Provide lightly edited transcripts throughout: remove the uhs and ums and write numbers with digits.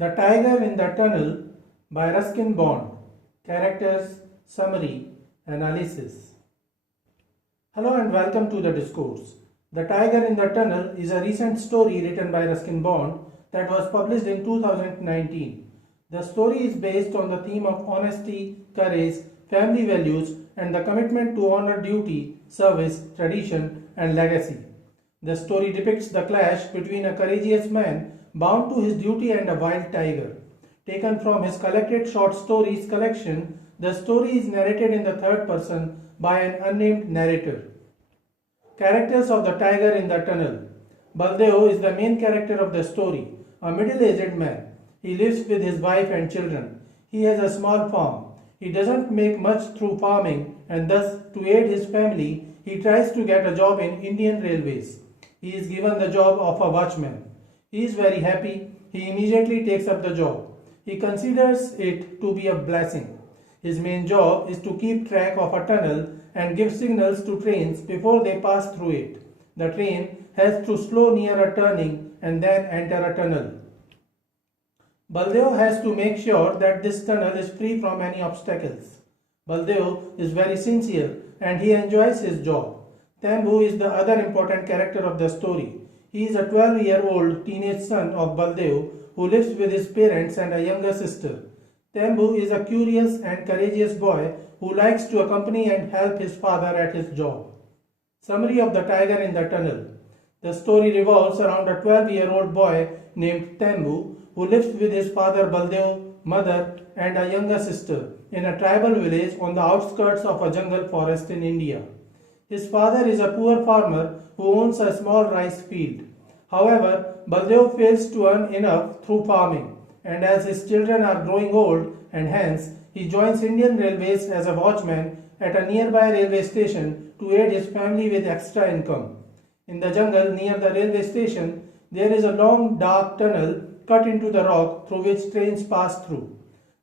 The Tiger in the Tunnel by Ruskin Bond. Characters, Summary, Analysis. Hello and welcome to the discourse. The Tiger in the Tunnel is a recent story written by Ruskin Bond that was published in 2019. The story is based on the theme of honesty, courage, family values, and the commitment to honor duty, service, tradition, and legacy. The story depicts the clash between a courageous man bound to his duty and a wild tiger. Taken from his collected short stories collection, the story is narrated in the third person by an unnamed narrator. Characters of the Tiger in the Tunnel. Baldeo is the main character of the story, a middle-aged man. He lives with his wife and children. He has a small farm. He doesn't make much through farming and thus, to aid his family, he tries to get a job in Indian Railways. He is given the job of a watchman. He is very happy. He immediately takes up the job. He considers it to be a blessing. His main job is to keep track of a tunnel and give signals to trains before they pass through it. The train has to slow near a turning and then enter a tunnel. Baldeo has to make sure that this tunnel is free from any obstacles. Baldeo is very sincere and he enjoys his job. Tembu is the other important character of the story. He is a 12-year-old teenage son of Baldeo who lives with his parents and a younger sister. Tembu is a curious and courageous boy who likes to accompany and help his father at his job. Summary of the Tiger in the Tunnel. The story revolves around a 12-year-old boy named Tembu who lives with his father Baldeo, mother and a younger sister in a tribal village on the outskirts of a jungle forest in India. His father is a poor farmer who owns a small rice field. However, Baldeo fails to earn enough through farming, and as his children are growing old and hence he joins Indian Railways as a watchman at a nearby railway station to aid his family with extra income. In the jungle near the railway station, there is a long dark tunnel cut into the rock through which trains pass through.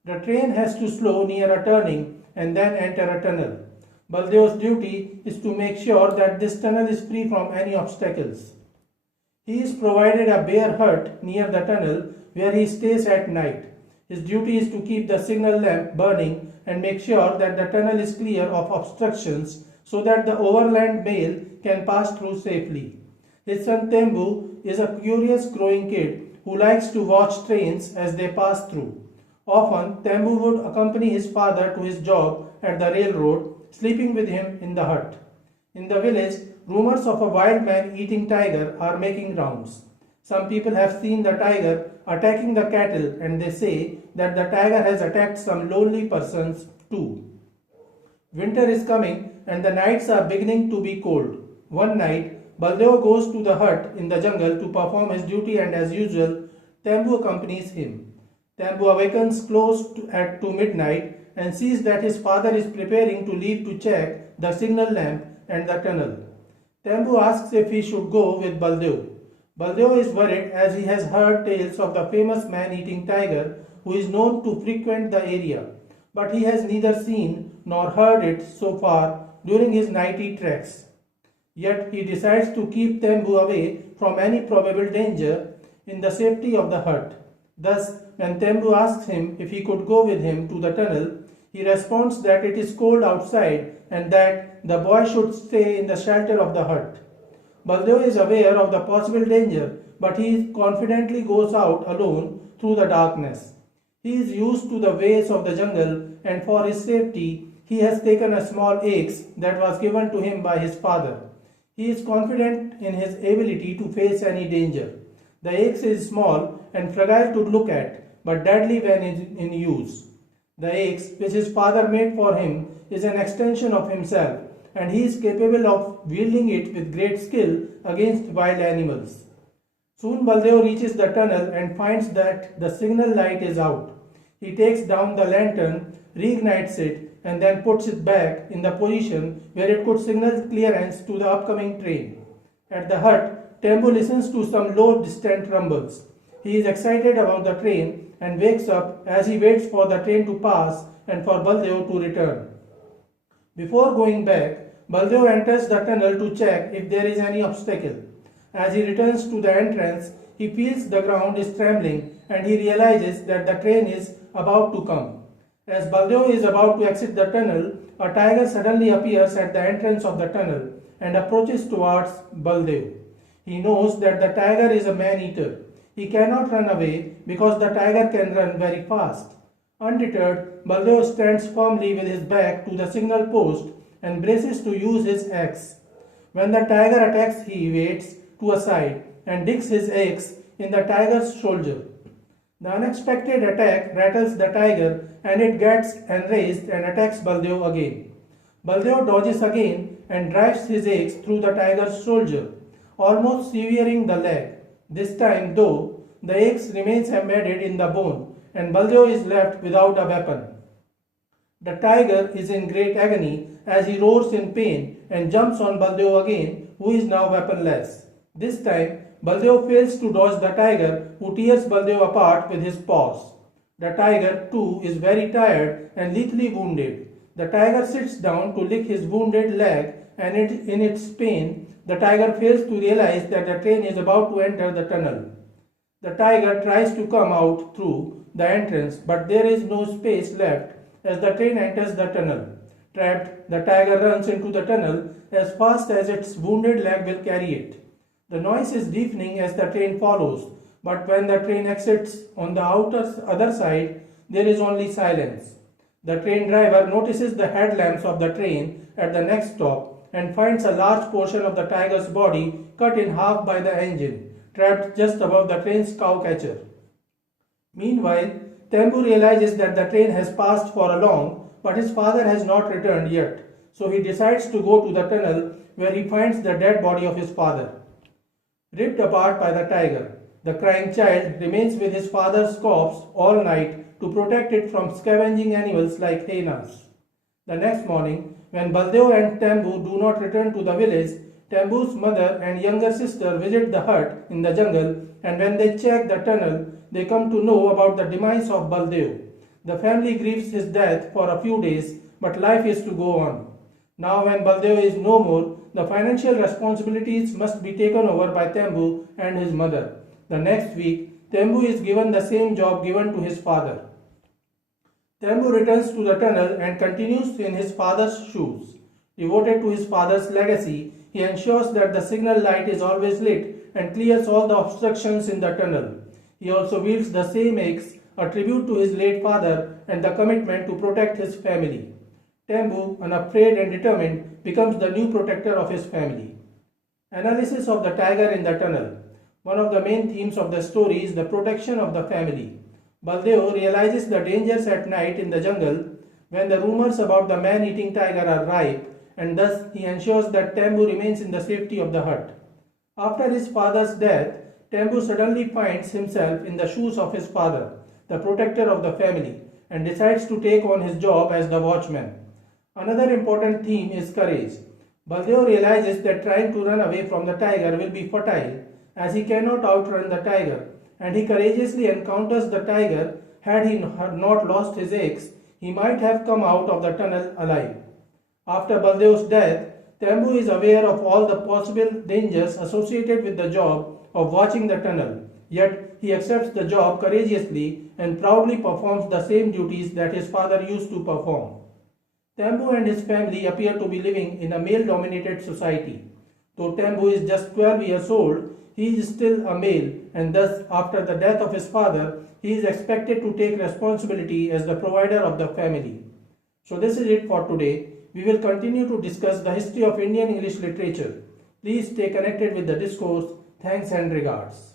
The train has to slow near a turning and then enter a tunnel. Baldeo's duty is to make sure that this tunnel is free from any obstacles. He is provided a bare hut near the tunnel where he stays at night. His duty is to keep the signal lamp burning and make sure that the tunnel is clear of obstructions so that the overland mail can pass through safely. His son Tembu is a curious growing kid who likes to watch trains as they pass through. Often, Tembu would accompany his father to his job at the railroad, sleeping with him in the hut. In the village, rumors of a wild man eating tiger are making rounds. Some people have seen the tiger attacking the cattle and they say that the tiger has attacked some lonely persons too. Winter is coming and the nights are beginning to be cold. One night, Baldeo goes to the hut in the jungle to perform his duty and as usual, Tembu accompanies him. Tembu awakens close to midnight and sees that his father is preparing to leave to check the signal lamp and the tunnel. Tembu asks if he should go with Baldeo. Baldeo is worried as he has heard tales of the famous man-eating tiger who is known to frequent the area, but he has neither seen nor heard it so far during his nightly treks. Yet he decides to keep Tembu away from any probable danger in the safety of the hut. Thus, when Tembu asks him if he could go with him to the tunnel, he responds that it is cold outside and that the boy should stay in the shelter of the hut. Baldeo is aware of the possible danger, but he confidently goes out alone through the darkness. He is used to the ways of the jungle and for his safety, he has taken a small axe that was given to him by his father. He is confident in his ability to face any danger. The axe is small and fragile to look at, but deadly when in use. The axe, which his father made for him, is an extension of himself, and he is capable of wielding it with great skill against wild animals. Soon Baldeo reaches the tunnel and finds that the signal light is out. He takes down the lantern, reignites it, and then puts it back in the position where it could signal clearance to the upcoming train. At the hut, Tembu listens to some low distant rumbles. He is excited about the train and wakes up as he waits for the train to pass and for Baldeo to return. Before going back, Baldeo enters the tunnel to check if there is any obstacle. As he returns to the entrance, he feels the ground is trembling and he realizes that the train is about to come. As Baldeo is about to exit the tunnel, a tiger suddenly appears at the entrance of the tunnel and approaches towards Baldeo. He knows that the tiger is a man-eater. He cannot run away because the tiger can run very fast. Undeterred, Baldeo stands firmly with his back to the signal post and braces to use his axe. When the tiger attacks, he waits to a side and digs his axe in the tiger's shoulder. The unexpected attack rattles the tiger and it gets enraged and attacks Baldeo again. Baldeo dodges again and drives his axe through the tiger's shoulder, almost severing the leg. This time, though, the axe remains embedded in the bone and Baldeo is left without a weapon. The tiger is in great agony as he roars in pain and jumps on Baldeo again, who is now weaponless. This time, Baldeo fails to dodge the tiger, who tears Baldeo apart with his paws. The tiger, too, is very tired and lethally wounded. The tiger sits down to lick his wounded leg, and in its pain, the tiger fails to realize that the train is about to enter the tunnel. The tiger tries to come out through the entrance, but there is no space left as the train enters the tunnel. Trapped, the tiger runs into the tunnel as fast as its wounded leg will carry it. The noise is deafening as the train follows, but when the train exits on the other side, there is only silence. The train driver notices the headlamps of the train at the next stop and finds a large portion of the tiger's body cut in half by the engine, trapped just above the train's cowcatcher. Meanwhile, Tembu realizes that the train has passed for long, but his father has not returned yet, so he decides to go to the tunnel where he finds the dead body of his father. Ripped apart by the tiger, the crying child remains with his father's corpse all night to protect it from scavenging animals like hyenas. The next morning, when Baldeo and Tembu do not return to the village, Tembu's mother and younger sister visit the hut in the jungle, and when they check the tunnel, they come to know about the demise of Baldeo. The family grieves his death for a few days, but life is to go on. Now when Baldeo is no more, the financial responsibilities must be taken over by Tembu and his mother. The next week, Tembu is given the same job given to his father. Tembu returns to the tunnel and continues in his father's shoes. Devoted to his father's legacy, he ensures that the signal light is always lit and clears all the obstructions in the tunnel. He also wields the same axe, a tribute to his late father and the commitment to protect his family. Tembu, unafraid and determined, becomes the new protector of his family. Analysis of the tiger in the tunnel. One of the main themes of the story is the protection of the family. Baldeo realizes the dangers at night in the jungle when the rumors about the man-eating tiger are ripe, and thus he ensures that Tembu remains in the safety of the hut. After his father's death, Tembu suddenly finds himself in the shoes of his father, the protector of the family, and decides to take on his job as the watchman. Another important theme is courage. Baldeo realizes that trying to run away from the tiger will be futile, as he cannot outrun the tiger, and he courageously encounters the tiger. Had he not lost his axe, he might have come out of the tunnel alive. After Baldeo's death, Tembu is aware of all the possible dangers associated with the job of watching the tunnel, yet he accepts the job courageously and proudly performs the same duties that his father used to perform. Tembu and his family appear to be living in a male-dominated society. Though Tembu is just 12 years old, he is still a male, and thus, after the death of his father, he is expected to take responsibility as the provider of the family. So this is it for today. We will continue to discuss the history of Indian English literature. Please stay connected with the discourse. Thanks and regards.